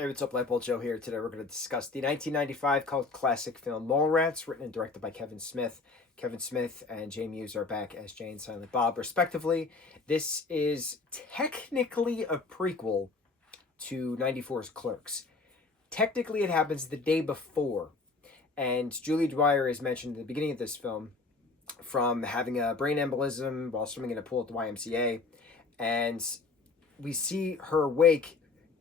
Hey, what's up, lightboltjoe here. Today we're going to discuss the 1995 cult classic film Mallrats, written and directed by Kevin Smith. Kevin Smith and Jay Muse are back as Jay and Silent Bob, respectively. This is technically a prequel to 94's Clerks. Technically, it happens the day before, and Julie Dwyer is mentioned at the beginning of this film from having a brain embolism while swimming in a pool at the YMCA, and we see her wake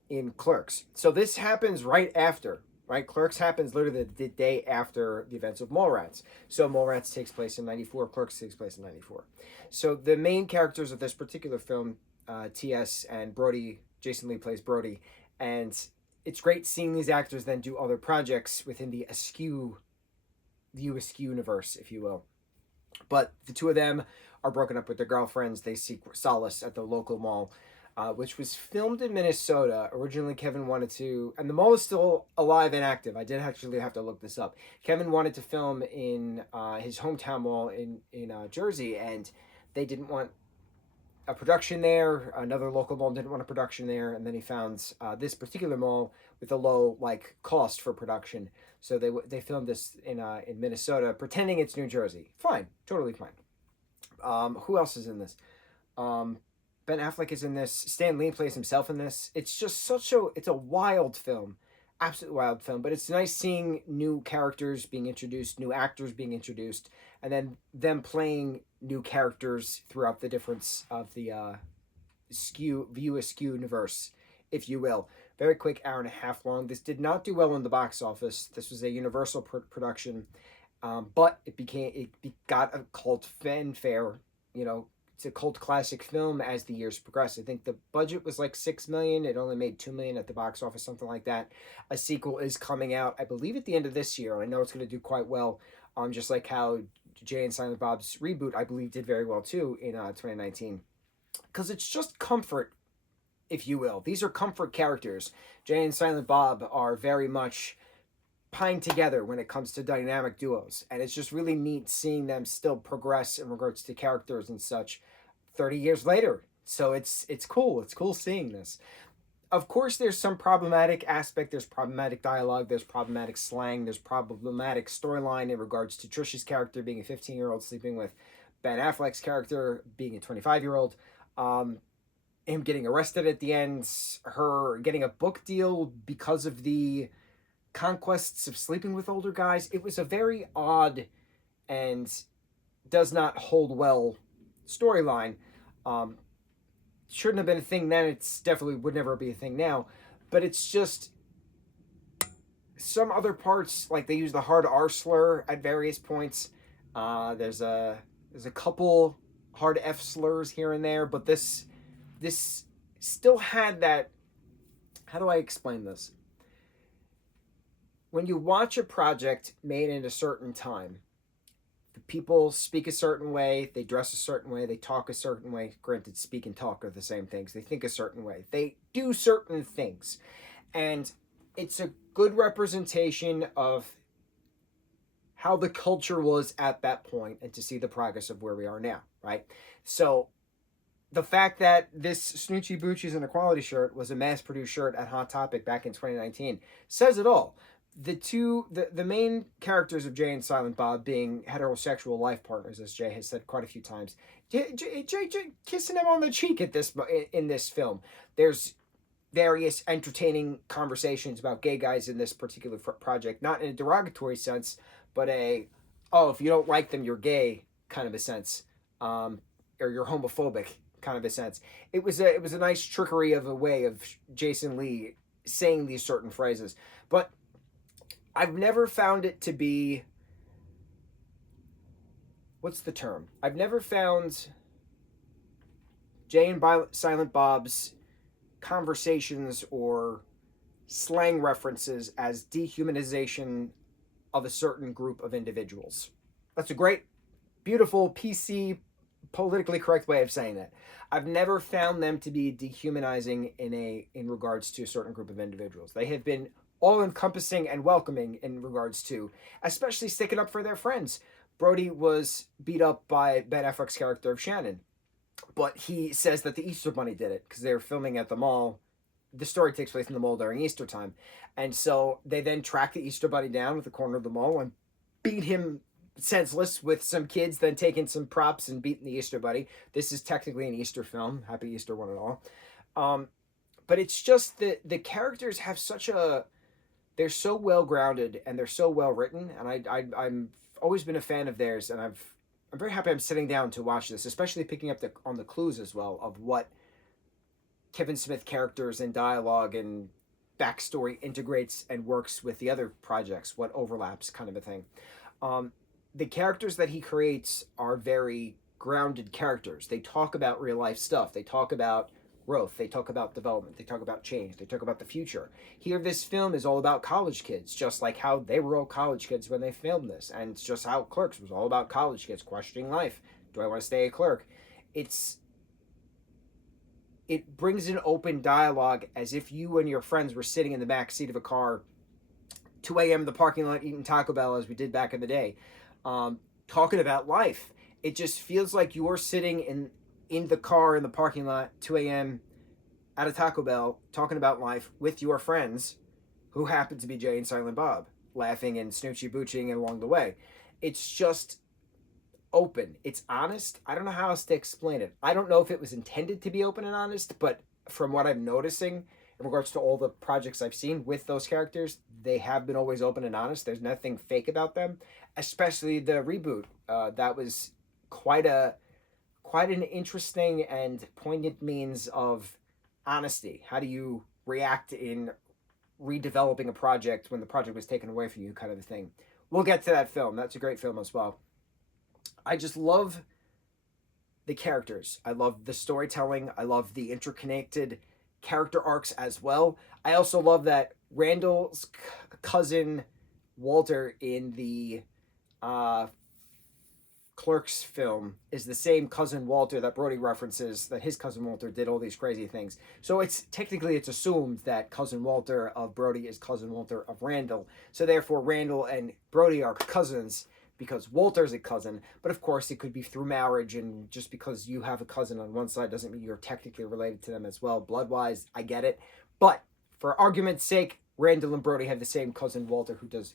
in Clerks. So this happens right after, right? Clerks happens literally the day after the events of Mallrats. So Mallrats takes place in 94, Clerks takes place in 94. So the main characters of this particular film, T.S. and Brody, Jason Lee plays Brody, and it's great seeing these actors then do other projects within the Askew universe, if you will. But the two of them are broken up with their girlfriends. They seek solace at the local mall, which was filmed in Minnesota. Originally, Kevin wanted to, and the mall is still alive and active. I did actually have to look this up. Kevin wanted to film in his hometown mall in Jersey, and they didn't want a production there. Another local mall didn't want a production there, and then he found this particular mall with a low cost for production. So they filmed this in Minnesota, pretending it's New Jersey. Fine, totally fine. Who else is in this? Ben Affleck is in this. Stan Lee plays himself in this. It's just it's a wild film, absolutely wild film. But it's nice seeing new characters being introduced, new actors being introduced, and then them playing new characters throughout the difference of the View Askew universe, if you will. Very quick, hour and a half long. This did not do well in the box office. This was a Universal production, but it got a cult fanfare. You know, it's a cult classic film as the years progress. I think the budget was like $6 million. It only made $2 million at the box office, something like that. A sequel is coming out, I believe, at the end of this year. I know it's going to do quite well. Just like how Jay and Silent Bob's reboot, I believe, did very well too in 2019. Because it's just comfort, if you will. These are comfort characters. Jay and Silent Bob are very much pine together when it comes to dynamic duos, and it's just really neat seeing them still progress in regards to characters and such 30 years later. So it's cool. It's cool seeing this. Of course, there's some problematic aspect. There's problematic dialogue. There's problematic slang. There's problematic storyline in regards to Trish's character being a 15-year-old sleeping with Ben Affleck's character being a 25-year-old. Him getting arrested at the end. Her getting a book deal because of the conquests of sleeping with older guys. It was a very odd and does not hold well storyline. Shouldn't have been a thing then. It's definitely would never be a thing now. But it's just some other parts, like they use the hard R slur at various points. There's a couple hard F slurs here and there, but this still had that. How do I explain this? When you watch a project made in a certain time, the people speak a certain way, they dress a certain way, they talk a certain way. Granted, speak and talk are the same things. They think a certain way. They do certain things. And it's a good representation of how the culture was at that point and to see the progress of where we are now, right? So the fact that this Snoochie Boochies and Equality shirt was a mass-produced shirt at Hot Topic back in 2019 says it all. The main characters of Jay and Silent Bob being heterosexual life partners, as Jay has said quite a few times. Jay kissing him on the cheek in this film. There's various entertaining conversations about gay guys in this particular project, not in a derogatory sense, but if you don't like them, you're gay kind of a sense, or you're homophobic kind of a sense. It was a nice trickery of a way of Jason Lee saying these certain phrases, but I've never found it to be, what's the term? I've never found Jay and Silent Bob's conversations or slang references as dehumanization of a certain group of individuals. That's a great, beautiful, PC, politically correct way of saying that. I've never found them to be dehumanizing in regards to a certain group of individuals. They have been all-encompassing and welcoming in regards to, especially sticking up for their friends. Brody was beat up by Ben Affleck's character of Shannon, but he says that the Easter Bunny did it because they were filming at the mall the story takes place in the mall during Easter time. And so they then track the Easter Bunny down at the corner of the mall and beat him senseless, with some kids then taking some props and beating the Easter Bunny. This is technically an Easter film. Happy Easter, one and all. But it's just that the characters have such a, they're so well grounded and they're so well written, and I'm always been a fan of theirs, and I'm very happy I'm sitting down to watch this, especially picking up on the clues as well of what Kevin Smith characters and dialogue and backstory integrates and works with the other projects, what overlaps, kind of a thing. The characters that he creates are very grounded characters. They talk about real life stuff. They talk about growth. They talk about development. They talk about change. They talk about the future. Here, this film is all about college kids, just like how they were all college kids when they filmed this. And it's just how Clerks was all about college kids questioning life. Do I want to stay a clerk? It brings an open dialogue as if you and your friends were sitting in the back seat of a car, 2 a.m. in the parking lot eating Taco Bell as we did back in the day, talking about life. It just feels like you're sitting in the car in the parking lot, 2 a.m. at a Taco Bell, talking about life with your friends, who happen to be Jay and Silent Bob, laughing and snoochie booching along the way. It's just open. It's honest. I don't know how else to explain it. I don't know if it was intended to be open and honest, but from what I'm noticing in regards to all the projects I've seen with those characters, they have been always open and honest. There's nothing fake about them, especially the reboot. That was quite an interesting and poignant means of honesty. How do you react in redeveloping a project when the project was taken away from you, kind of a thing. We'll get to that film. That's a great film as well. I just love the characters. I love the storytelling. I love the interconnected character arcs as well. I also love that Randall's cousin Walter in the Clerks film is the same cousin Walter that Brody references, that his cousin Walter did all these crazy things. So it's assumed that cousin Walter of Brody is cousin Walter of Randall. So therefore Randall and Brody are cousins because Walter's a cousin. But of course it could be through marriage, and just because you have a cousin on one side doesn't mean you're technically related to them as well. Blood-wise, I get it. But for argument's sake, Randall and Brody have the same cousin Walter who does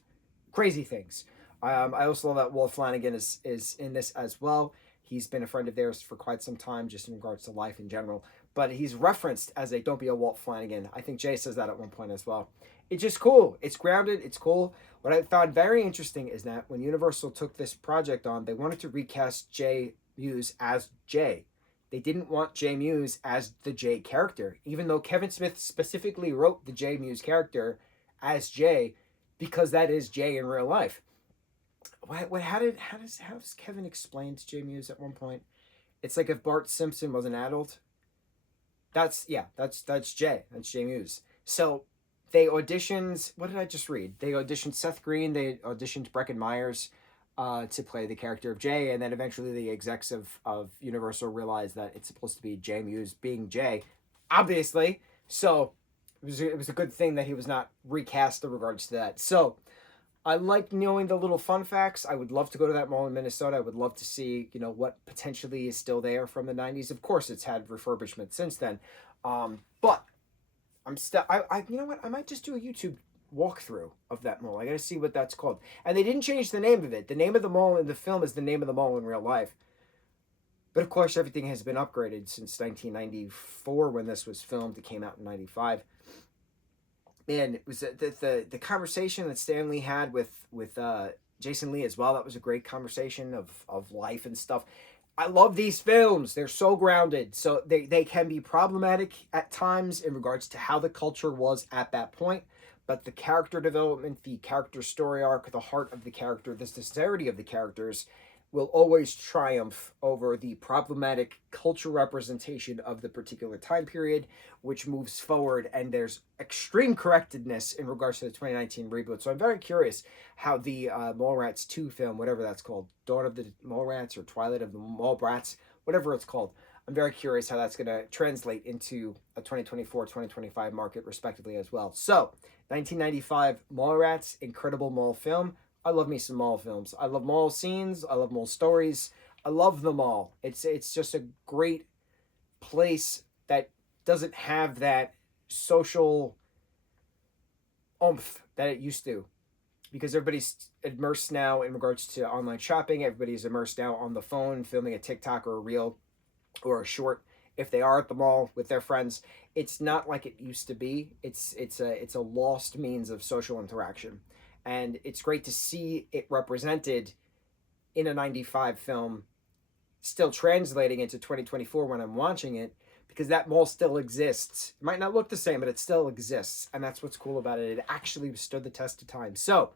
crazy things. I also love that Walt Flanagan is in this as well. He's been a friend of theirs for quite some time, just in regards to life in general. But he's referenced as a "Don't be a Walt Flanagan." I think Jay says that at one point as well. It's just cool. It's grounded. It's cool. What I found very interesting is that when Universal took this project on, they wanted to recast Jay Mewes as Jay. They didn't want Jay Mewes as the Jay character, even though Kevin Smith specifically wrote the Jay Mewes character as Jay, because that is Jay in real life. How does Kevin explain to Jay Mewes at one point? It's like if Bart Simpson was an adult. That's Jay. That's Jay Mewes. So they auditioned. What did I just read? They auditioned Seth Green. They auditioned Breckin Myers to play the character of Jay, and then eventually the execs of Universal realized that it's supposed to be Jay Mewes being Jay, obviously. So it was a good thing that he was not recast in regards to that. So I like knowing the little fun facts. I would love to go to that mall in Minnesota. I would love to see, what potentially is still there from the 90s. Of course, it's had refurbishment since then. But I'm still, you know what? I might just do a YouTube walkthrough of that mall. I got to see what that's called. And they didn't change the name of it. The name of the mall in the film is the name of the mall in real life. But of course, everything has been upgraded since 1994 when this was filmed. It came out in 95. And it was the conversation that Stan Lee had with Jason Lee as well. That was a great conversation of life and stuff. I love these films. They're so grounded. So they can be problematic at times in regards to how the culture was at that point. But the character development, the character story arc, the heart of the character, the sincerity of the characters will always triumph over the problematic cultural representation of the particular time period, which moves forward, and there's extreme correctedness in regards to the 2019 reboot. So I'm very curious how the Mallrats 2 film, whatever that's called, Dawn of the Mallrats or Twilight of the Mallrats, whatever it's called, I'm very curious how that's going to translate into a 2024-2025 market, respectively, as well. So, 1995 Mallrats, incredible mall film. I love me some mall films. I love mall scenes. I love mall stories. I love them all. It's just a great place that doesn't have that social oomph that it used to, because everybody's immersed now in regards to online shopping. Everybody's immersed now on the phone, filming a TikTok or a reel or a short. If they are at the mall with their friends, it's not like it used to be. It's a lost means of social interaction, and it's great to see it represented in a 95 film, still translating into 2024 when I'm watching it, because that mall still exists. It might not look the same, but it still exists, and that's what's cool about it. It actually stood the test of time. So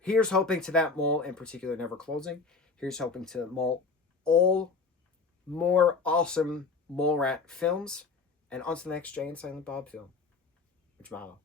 here's hoping to that mall in particular never closing. Here's hoping to mall all more awesome Mallrat films, and on to the next Jay and Silent Bob film. Mucho mahalo.